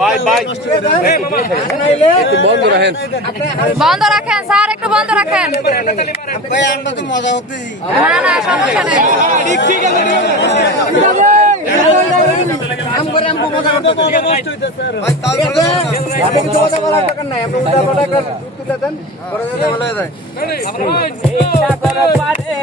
Bye bye বন্ধ রাখেন sir একটু বন্ধ রাখেন। নেই। পাড়ে